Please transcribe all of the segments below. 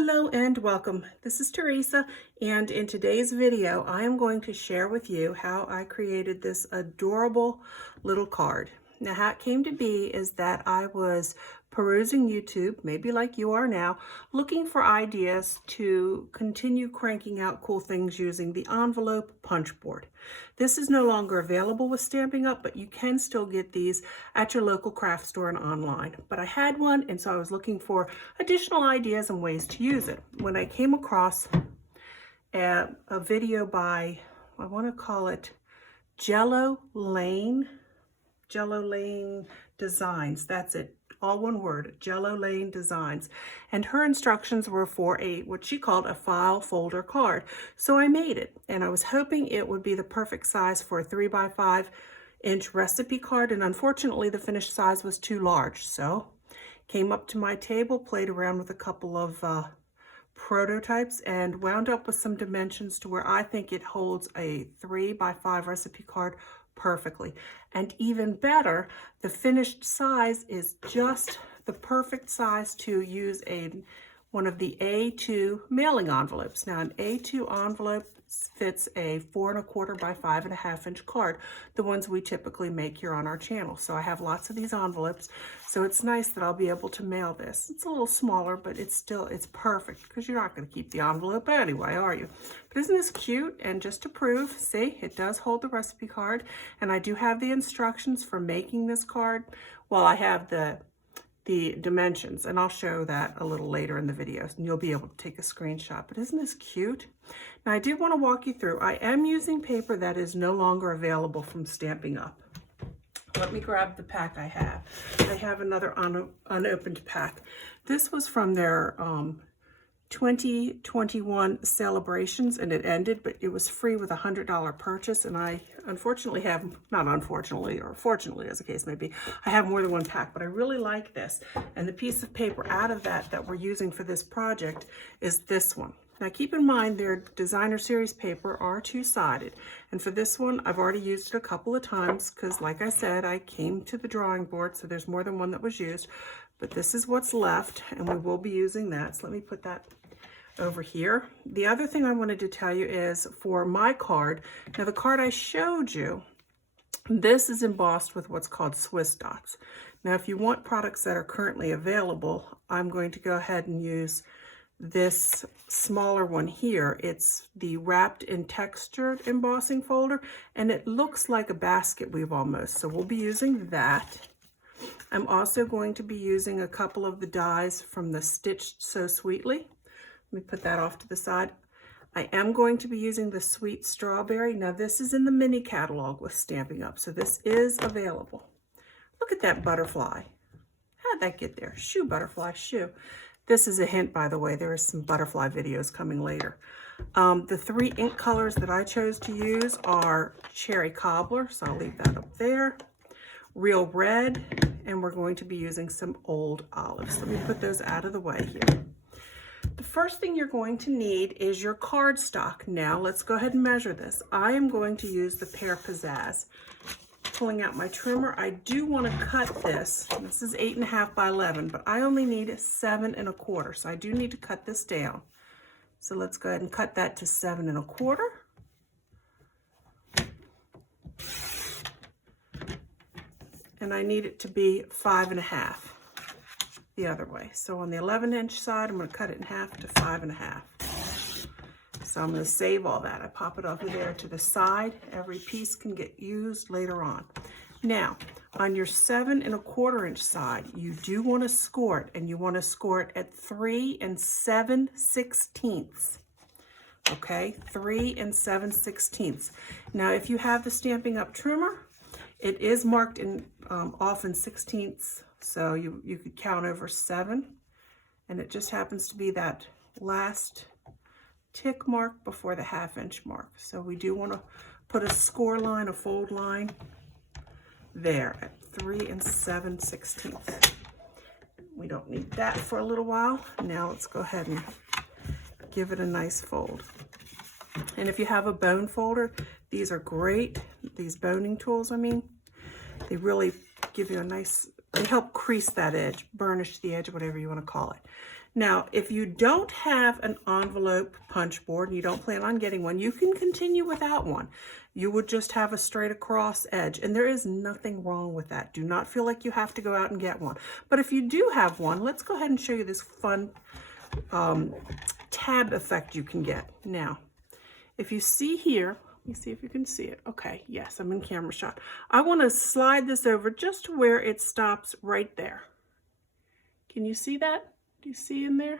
Hello and welcome. This is Teresa, and in today's video I am going to share with you how I created this adorable little card. Now how it came to be is that I was perusing YouTube, maybe like you are now, looking for ideas to continue cranking out cool things using the envelope punch board. This is no longer available with Stampin' Up, but you can still get these at your local craft store and online. But I had one, and so I was looking for additional ideas and ways to use it. When I came across a video by, I want to call it Jello Lane Designs, that's it, all one word, Jello Lane Designs, and her instructions were for what she called a file folder card. So I made it, and I was hoping it would be the perfect size for a 3x5-inch recipe card, and unfortunately the finished size was too large. So came up to my table, played around with a couple of prototypes, and wound up with some dimensions to where I think it holds a 3x5 recipe card perfectly. And even better, the finished size is just the perfect size to use one of the A2 mailing envelopes. Now an A2 envelope fits a 4 1/4 by 5 1/2 inch card, the ones we typically make here on our channel. So I have lots of these envelopes, so it's nice that I'll be able to mail this. It's a little smaller, but it's perfect, because you're not going to keep the envelope anyway, are you? But isn't this cute? And just to prove, see, it does hold the recipe card, and I do have the instructions for making this card. Well, I have the dimensions, and I'll show that a little later in the video, and you'll be able to take a screenshot. But isn't this cute? Now I did want to walk you through. I am using paper that is no longer available from Stampin' Up. Let me grab the pack I have. I have another unopened pack. This was from their 2021 celebrations, and it ended, but it was free with a $100 purchase, and I unfortunately have, not unfortunately, or fortunately as the case may be, I have more than one pack, but I really like this. And the piece of paper out of that we're using for this project is this one. Now keep in mind their designer series paper are two-sided, and for this one I've already used it a couple of times because, like I said, I came to the drawing board, so there's more than one that was used. But this is what's left, and we will be using that. So let me put that over here. The other thing I wanted to tell you is for my card, now the card I showed you, this is embossed with what's called Swiss dots. Now if you want products that are currently available, I'm going to go ahead and use this smaller one here. It's the wrapped in textured embossing folder, and it looks like a basket weave almost, so we'll be using that. I'm also going to be using a couple of the dies from the Stitched So Sweetly. Let me put that off to the side. I am going to be using the Sweet Strawberry. Now this is in the mini catalog with Stampin' Up, so this is available. Look at that butterfly. How'd that get there? Shoe butterfly, shoe. This is a hint, by the way, there is some butterfly videos coming later. The 3 ink colors that I chose to use are Cherry Cobbler, so I'll leave that up there. Real Red, and we're going to be using some Old Olives. Let me put those out of the way here. The first thing you're going to need is your cardstock. Now let's go ahead and measure this. I am going to use the Pear Pizzazz. Pulling out my trimmer, I do want to cut this. This is 8 1/2 by 11, but I only need 7 1/4, so I do need to cut this down. So let's go ahead and cut that to 7 1/4. And I need it to be 5 1/2 the other way. So on the 11-inch side, I'm going to cut it in half to 5 1/2. So I'm going to save all that. I pop it over there to the side. Every piece can get used later on. Now, on your 7 1/4-inch side, you do want to score it, and you want to score it at 3 7/16. Okay, 3 7/16. Now, if you have the Stampin' Up trimmer, it is marked in off in 16ths, so you could count over 7, and it just happens to be that last tick mark before the 1/2 inch mark. So we do want to put a score line, a fold line there at 3 7/16. We don't need that for a little while. Now let's go ahead and give it a nice fold. And if you have a bone folder, these are great. These boning tools, I mean, they really give you a nice, they help crease that edge, burnish the edge, whatever you want to call it. Now, if you don't have an envelope punch board and you don't plan on getting one, you can continue without one. You would just have a straight across edge, and there is nothing wrong with that. Do not feel like you have to go out and get one. But if you do have one, let's go ahead and show you this fun tab effect you can get. Now, if you see here, let me see if you can see it. Okay, yes, I'm in camera shot. I want to slide this over just to where it stops right there. Can you see that? Do you see in there?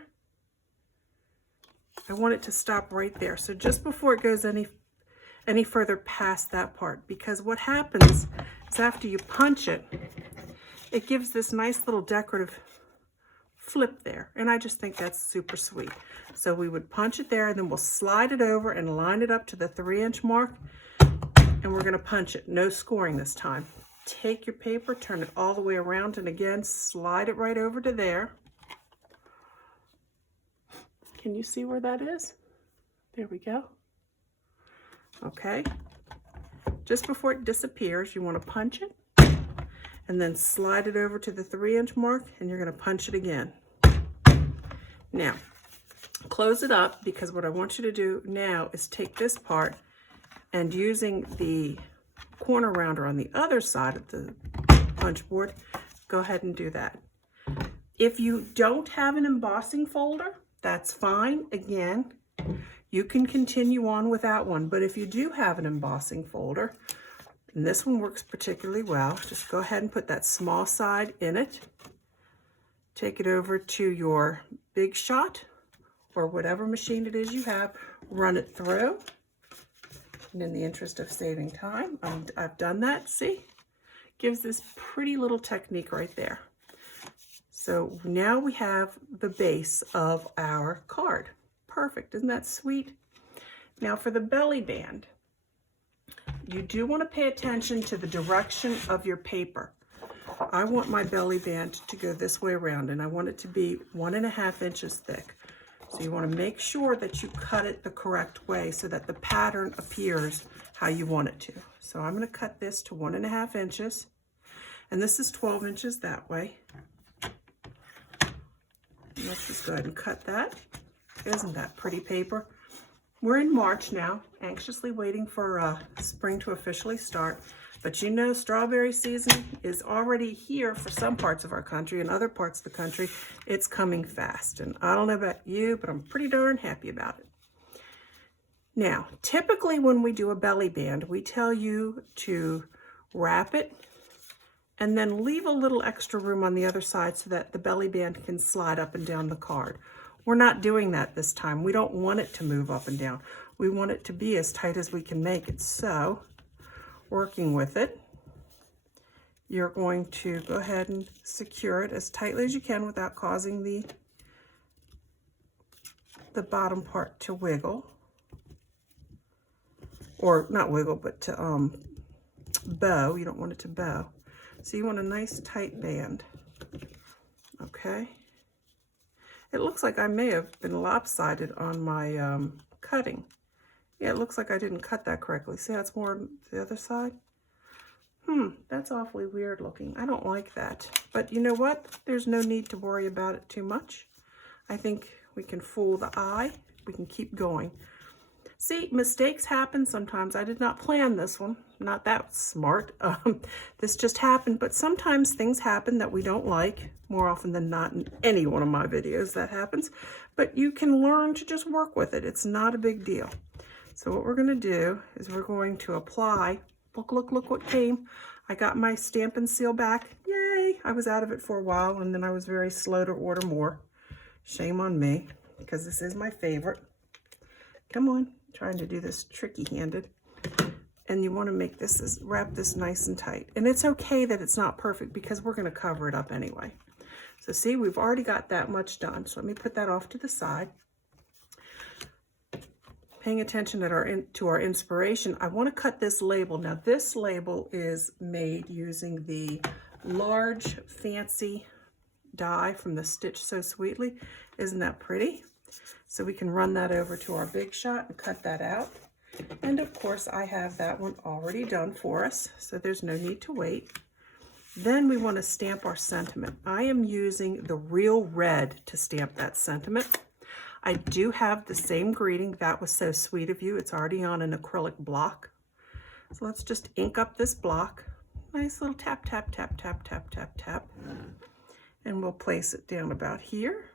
I want it to stop right there. So just before it goes any further past that part, because what happens is after you punch it, it gives this nice little decorative flip there. And I just think that's super sweet. So we would punch it there, and then we'll slide it over and line it up to the 3-inch mark. And we're gonna punch it, no scoring this time. Take your paper, turn it all the way around, and again, slide it right over to there. Can you see where that is? There we go. Okay. Just before it disappears, you want to punch it and then slide it over to the 3-inch mark, and you're going to punch it again. Now, close it up, because what I want you to do now is take this part and, using the corner rounder on the other side of the punch board, go ahead and do that. If you don't have an embossing folder, that's fine. Again, you can continue on without one. But if you do have an embossing folder, and this one works particularly well, just go ahead and put that small side in it. Take it over to your Big Shot or whatever machine it is you have. Run it through. And in the interest of saving time, I've done that. See? Gives this pretty little technique right there. So now we have the base of our card. Perfect, isn't that sweet? Now for the belly band, you do want to pay attention to the direction of your paper. I want my belly band to go this way around, and I want it to be 1.5 inches thick. So you want to make sure that you cut it the correct way so that the pattern appears how you want it to. So I'm going to cut this to 1.5 inches, and this is 12 inches that way. Let's just go ahead and cut that. Isn't that pretty paper? We're in March now, anxiously waiting for spring to officially start. But you know, strawberry season is already here for some parts of our country, and other parts of the country, it's coming fast. And I don't know about you, but I'm pretty darn happy about it. Now, typically when we do a belly band, we tell you to wrap it and then leave a little extra room on the other side so that the belly band can slide up and down the card. We're not doing that this time. We don't want it to move up and down. We want it to be as tight as we can make it. So, working with it, you're going to go ahead and secure it as tightly as you can without causing the bottom part to wiggle. Or not wiggle, but to bow. You don't want it to bow. So you want a nice tight band. Okay. It looks like I may have been lopsided on my cutting. Yeah, it looks like I didn't cut that correctly. See how it's more the other side? That's awfully weird looking. I don't like that. But you know what? There's no need to worry about it too much. I think we can fool the eye. We can keep going. See, mistakes happen sometimes. I did not plan this one. Not that smart. This just happened. But sometimes things happen that we don't like. More often than not in any one of my videos that happens. But you can learn to just work with it. It's not a big deal. So what we're going to do is we're going to apply. Look what came. I got my Stampin' seal back. Yay! I was out of it for a while, and then I was very slow to order more. Shame on me, because this is my favorite. Come on. Trying to do this tricky-handed, and you want to make this, wrap this nice and tight. And it's okay that it's not perfect because we're going to cover it up anyway. So see, we've already got that much done. So let me put that off to the side. Paying attention to our inspiration, I want to cut this label. Now this label is made using the large fancy die from the Stitch So Sweetly. Isn't that pretty? So we can run that over to our Big Shot and cut that out. And of course I have that one already done for us, so there's no need to wait. Then we want to stamp our sentiment. I am using the Real Red to stamp that sentiment. I do have the same greeting. That was so sweet of you. It's already on an acrylic block. So let's just ink up this block. Nice little tap, tap, tap, tap, tap, tap, tap. And we'll place it down about here.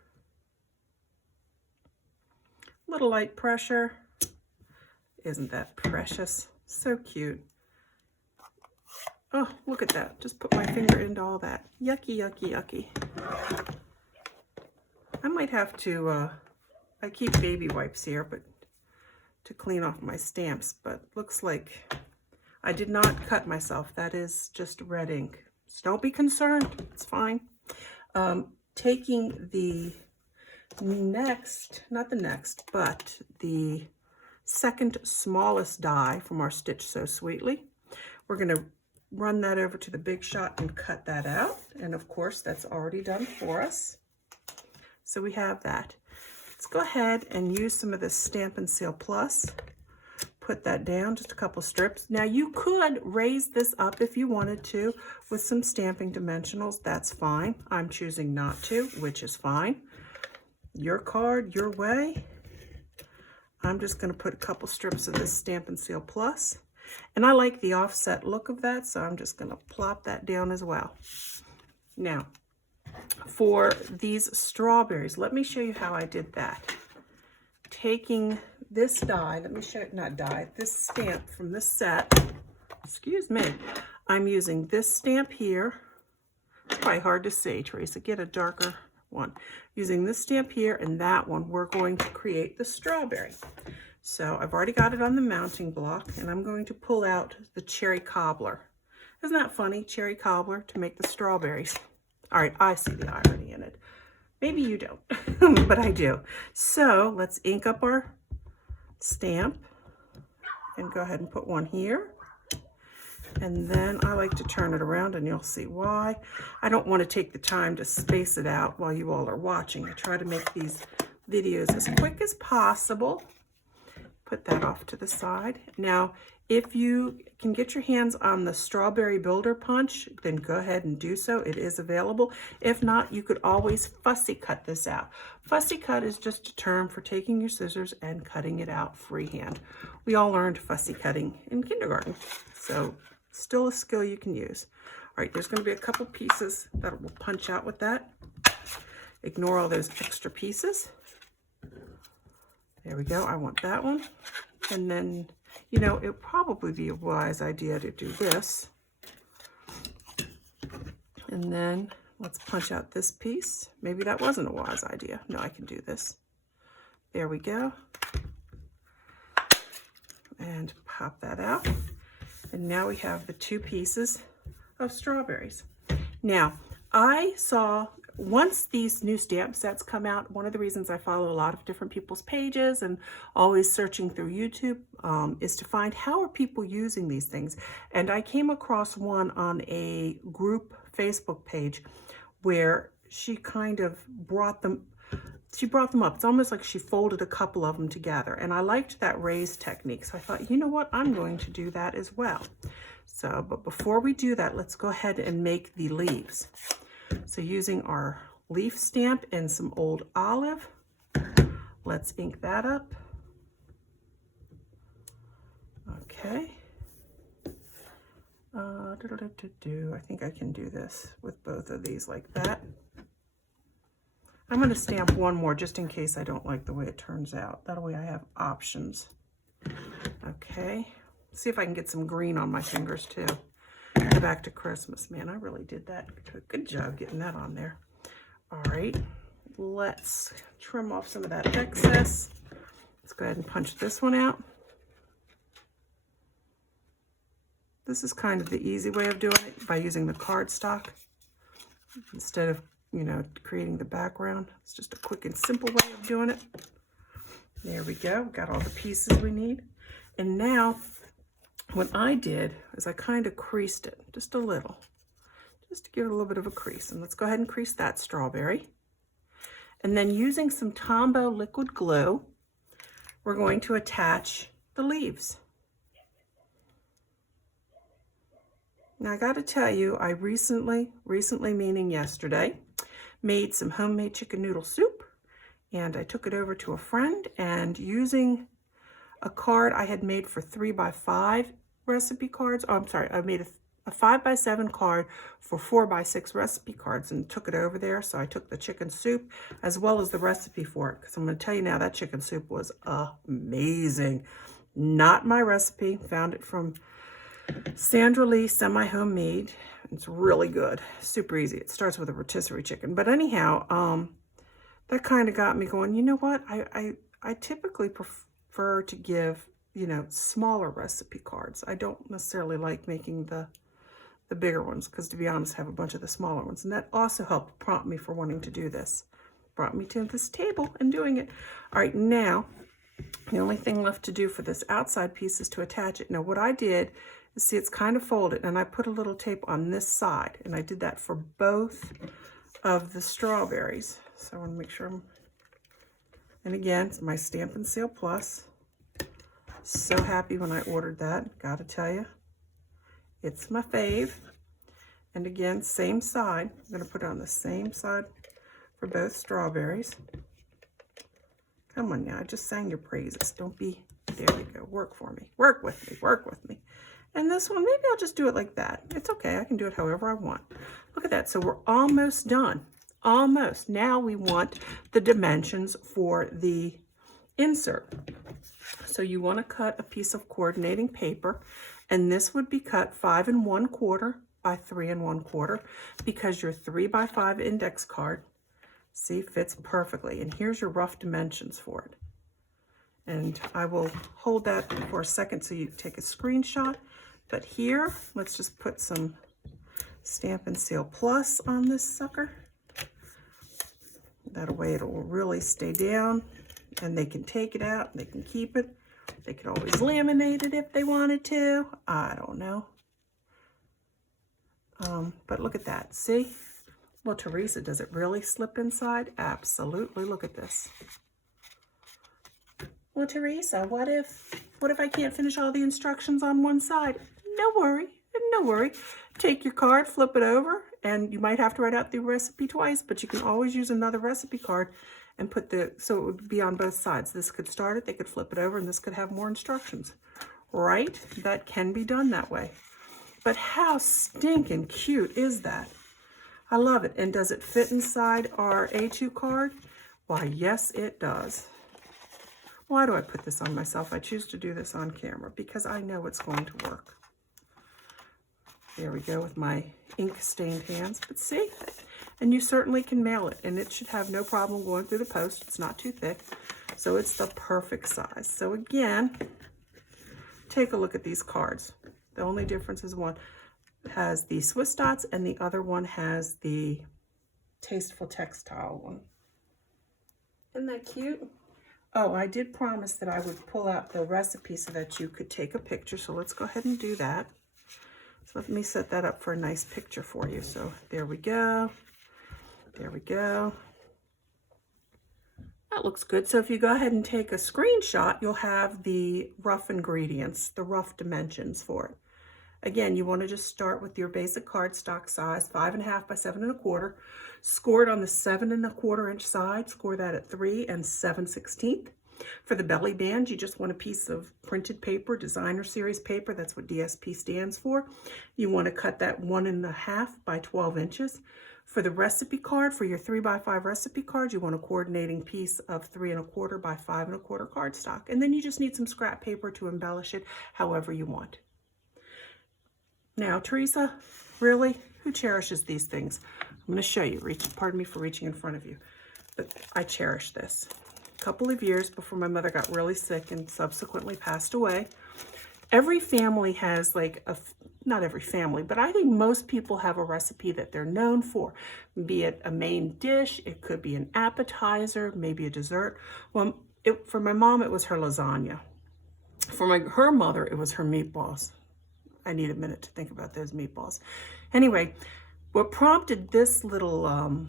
Little light pressure. Isn't that precious? So cute. Oh, look at that. Just put my finger into all that. Yucky, yucky, yucky. I might have to, I keep baby wipes here, but to clean off my stamps, but looks like I did not cut myself. That is just red ink. So don't be concerned. It's fine. Taking the next, not the next, but the second smallest die from our Stitch So Sweetly, we're going to run that over to the Big Shot and cut that out. And of course, that's already done for us. So we have that. Let's go ahead and use some of this Stampin' Seal Plus. Put that down, just a couple strips. Now you could raise this up if you wanted to with some stamping dimensionals. That's fine. I'm choosing not to, which is fine. Your card, your way. I'm just going to put a couple strips of this Stampin' Seal Plus. And I like the offset look of that, so I'm just going to plop that down as well. Now, for these strawberries, let me show you how I did that. Taking this die, let me show you, not die, this stamp from this set, excuse me, I'm using this stamp here. It's probably hard to see, Teresa, get a darker one. Using this stamp here and that one, we're going to create the strawberry. So I've already got it on the mounting block, and I'm going to pull out the cherry cobbler. Isn't that funny? Cherry cobbler to make the strawberries. All right, I see the irony in it. Maybe you don't, but I do. So let's ink up our stamp and go ahead and put one here. And then I like to turn it around, and you'll see why. I don't want to take the time to space it out while you all are watching. I try to make these videos as quick as possible. Put that off to the side. Now, if you can get your hands on the Strawberry Builder Punch, then go ahead and do so. It is available. If not, you could always fussy cut this out. Fussy cut is just a term for taking your scissors and cutting it out freehand. We all learned fussy cutting in kindergarten, so still a skill you can use. All right, there's going to be a couple pieces that will punch out with that. Ignore all those extra pieces. There we go. I want that one. And then, you know, it would probably be a wise idea to do this. And then let's punch out this piece. Maybe that wasn't a wise idea. No, I can do this. There we go. And pop that out. And now we have the two pieces of strawberries. Now, I saw, once these new stamp sets come out, one of the reasons I follow a lot of different people's pages and always searching through YouTube is to find how are people using these things. And I came across one on a group Facebook page where she kind of brought them up. It's almost like she folded a couple of them together. And I liked that raise technique. So I thought, you know what? I'm going to do that as well. So, but before we do that, let's go ahead and make the leaves. So using our leaf stamp and some old olive, let's ink that up. Okay. I think I can do this with both of these like that. I'm going to stamp one more just in case I don't like the way it turns out. That way I have options. Okay. See if I can get some green on my fingers too. Go back to Christmas. Man, I really did that. Good job getting that on there. All right. Let's trim off some of that excess. Let's go ahead and punch this one out. This is kind of the easy way of doing it by using the cardstock instead of, you know, creating the background. It's just a quick and simple way of doing it. There we go. Got all the pieces we need. And now what I did is I kind of creased it just a little, just to give it a little bit of a crease. And let's go ahead and crease that strawberry. And then using some Tombow liquid glue, we're going to attach the leaves. Now I got to tell you, I recently meaning yesterday, made some homemade chicken noodle soup, and I took it over to a friend, and using a card I had made for 3x5 recipe cards. Oh, I'm sorry, I made a 5x7 card for 4x6 recipe cards and took it over there. So I took the chicken soup as well as the recipe for it, because I'm going to tell you now, that chicken soup was amazing. Not my recipe, found it from Sandra Lee, semi-homemade. It's really good, super easy. It starts with a rotisserie chicken. But anyhow, that kind of got me going, you know what, I typically prefer to give, you know, smaller recipe cards. I don't necessarily like making the bigger ones, because to be honest, I have a bunch of the smaller ones. And that also helped prompt me for wanting to do this. Brought me to this table and doing it. All right, now, the only thing left to do for this outside piece is to attach it. Now, what I did is, see, it's kind of folded, and I put a little tape on this side, and I did that for both of the strawberries. So I want to make sure and again, it's my Stampin' Seal Plus. So happy when I ordered that, gotta tell you. It's my fave. And again, same side. I'm gonna put it on the same side for both strawberries. Come on now, I just sang your praises. Don't be, there you go, work for me. Work with me, work with me. And this one, maybe I'll just do it like that. It's okay, I can do it however I want. Look at that, so we're almost done. Almost. Now we want the dimensions for the insert. So you want to cut a piece of coordinating paper, and this would be cut 5 1/4 by 3 1/4, because your 3x5 index card, see, fits perfectly. And here's your rough dimensions for it. And I will hold that for a second so you take a screenshot. But here, let's just put some Stampin' Seal Plus on this sucker. That way it'll really stay down, and they can take it out and they can keep it. They could always laminate it if they wanted to. I don't know. But look at that. See? Well, Teresa, does it really slip inside? Absolutely. Look at this. Well, Teresa, what if I can't finish all the instructions on one side? No worry. No worry. Take your card, flip it over, and you might have to write out the recipe twice, but you can always use another recipe card and put so it would be on both sides. This could start it, they could flip it over, and this could have more instructions, right? That can be done that way. But how stinking cute is that? I love it. And does it fit inside our A2 card? Why, yes, it does. Why do I put this on myself? I choose to do this on camera because I know it's going to work. There we go with my ink-stained hands. But see, and you certainly can mail it, and it should have no problem going through the post. It's not too thick, so it's the perfect size. So again, take a look at these cards. The only difference is one has the Swiss dots and the other one has the Tasteful Textile one. Isn't that cute? Oh, I did promise that I would pull out the recipe so that you could take a picture, so let's go ahead and do that. So let me set that up for a nice picture for you. So there we go. There we go. That looks good. So if you go ahead and take a screenshot, you'll have the rough ingredients, the rough dimensions for it. Again, you want to just start with your basic cardstock size, 5.5 by 7 1/4. Score it on the 7 1/4 inch side. Score that at 3 7/16. For the belly band, you just want a piece of printed paper, designer series paper. That's what DSP stands for. You want to cut that 1.5 by 12 inches. For the recipe card, for your 3x5 recipe card, you want a coordinating piece of 3 1/4 by 5 1/4 cardstock. And then you just need some scrap paper to embellish it however you want. Now, Teresa, really? Who cherishes these things? I'm going to show you. Pardon me for reaching in front of you. But I cherish this. A couple of years before my mother got really sick and subsequently passed away, every family has like not every family, but I think most people have a recipe that they're known for, be it a main dish, it could be an appetizer, maybe a dessert. Well, for my mom, it was her lasagna. For her mother, it was her meatballs. I need a minute to think about those meatballs. Anyway, what prompted this little,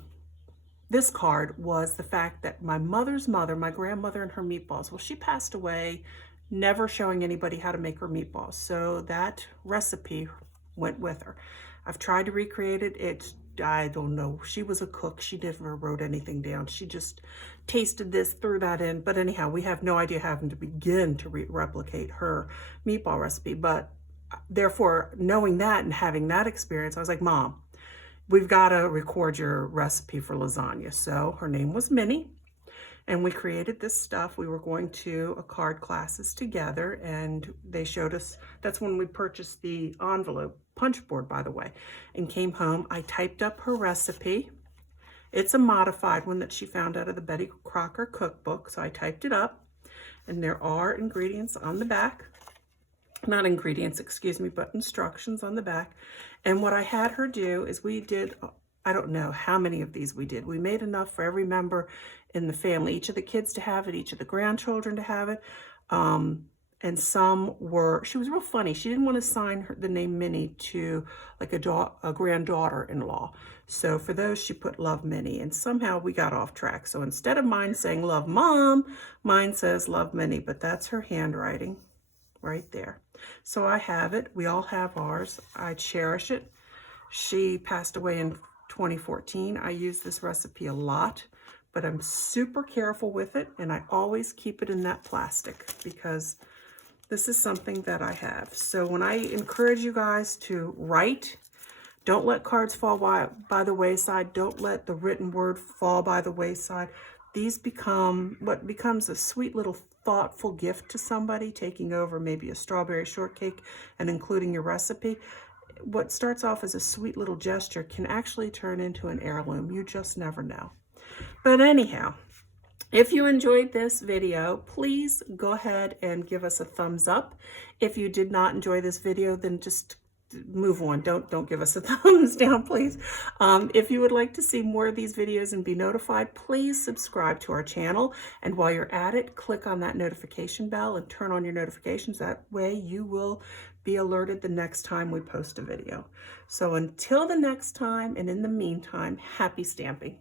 this card was the fact that my mother's mother, my grandmother, and her meatballs, well, she passed away never showing anybody how to make her meatballs. So that recipe went with her. I've tried to recreate it. I don't know. She was a cook. She never wrote anything down. She just tasted this, threw that in. But anyhow, we have no idea having to begin to replicate her meatball recipe. But therefore, knowing that and having that experience, I was like, Mom, we've got to record your recipe for lasagna. So her name was Minnie. And we created this stuff. We were going to a card classes together, and they showed us, that's when we purchased the envelope, punch board, by the way, and came home. I typed up her recipe. It's a modified one that she found out of the Betty Crocker cookbook, so I typed it up, and there are ingredients on the back. Not ingredients, excuse me, but instructions on the back. And what I had her do is we did, I don't know how many of these we did. We made enough for every member in the family, each of the kids to have it, each of the grandchildren to have it. And some were, she was real funny. She didn't want to sign the name Minnie to like a granddaughter-in-law. So for those, she put Love Minnie, and somehow we got off track. So instead of mine saying Love Mom, mine says Love Minnie, but that's her handwriting right there. So I have it. We all have ours. I cherish it. She passed away in 2014. I use this recipe a lot, but I'm super careful with it, and I always keep it in that plastic because this is something that I have. So when I encourage you guys to write, don't let cards fall by the wayside. Don't let the written word fall by the wayside. These become what becomes a sweet little thoughtful gift to somebody, taking over maybe a strawberry shortcake and including your recipe. What starts off as a sweet little gesture can actually turn into an heirloom. You just never know. But anyhow, if you enjoyed this video, please go ahead and give us a thumbs up. If you did not enjoy this video, then just move on. Don't give us a thumbs down, please. If you would like to see more of these videos and be notified, please subscribe to our channel. And while you're at it, click on that notification bell and turn on your notifications. That way you will be alerted the next time we post a video. So until the next time, and in the meantime, happy stamping.